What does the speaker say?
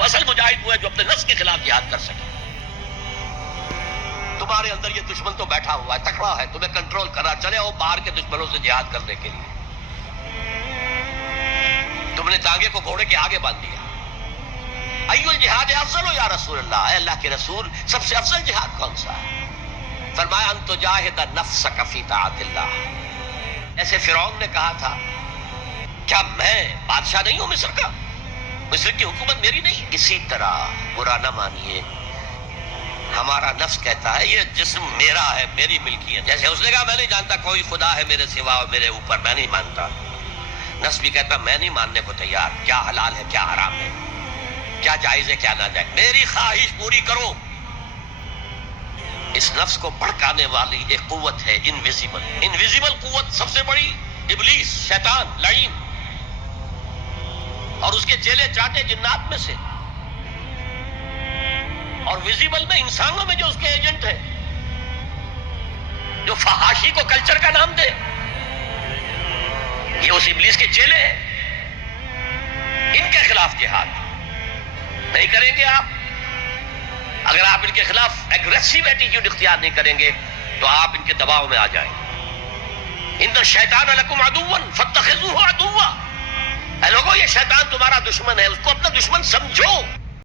اصل مجاہد وہ ہے جو اپنے نفس کے خلاف جہاد کر سکے. تمہارے اندر یہ دشمن تو بیٹھا ہوا ہے، تکڑا ہے، تمہیں کنٹرول کرنا، چلے آؤ باہر کے دشمنوں سے جہاد کرنے کے لیے. تم نے تانگے کو گھوڑے کے آگے باندھ دیا. ایو الجہاد افضل یا رسول اللہ، اے اللہ کے رسول سب سے افضل جہاد کون سا ہے؟ فرمایا ان تجاہد نفسک فی طاعت اللہ. ایسے فرعون نے کہا تھا کیا میں بادشاہ نہیں ہوں مصر کا؟ مصر کی حکومت میری نہیں؟ اسی طرح برا نہ مانیے، ہمارا نفس کہتا ہے یہ جسم میرا ہے، میری ملکیت. جیسے اس نے کہا میں نہیں جانتا کوئی خدا ہے میرے سوا اور میرے اوپر، میں نہیں مانتا. نفس بھی کہتا میں نہیں ماننے کو تیار. کیا حلال ہے کیا حرام ہے، کیا جائز ہے کیا ناجائز، میری خواہش پوری کرو. اس نفس کو بھڑکانے والی ایک قوت ہے انویزیبل. انویزیبل قوت سب سے بڑی ابلیس، شیطان لعین، اور اس کے چیلے چاٹے جنات میں سے، اور ویزیبل میں انسانوں میں جو اس کے ایجنٹ ہیں، جو فحاشی کو کلچر کا نام دے، یہ اس ابلیس کے چیلے ہیں. ان کے خلاف جہاد نہیں کریں گے آپ. اگر آپ ان کے خلاف ایگریسو ایٹیٹیوڈ اختیار نہیں کریں گے تو آپ ان کے دباؤ میں آ جائیں. ان الشیطان لکم عدو فاتخذوہ عدوا. اے لوگو یہ شیطان تمہارا دشمن ہے، اس کو اپنا دشمن سمجھو.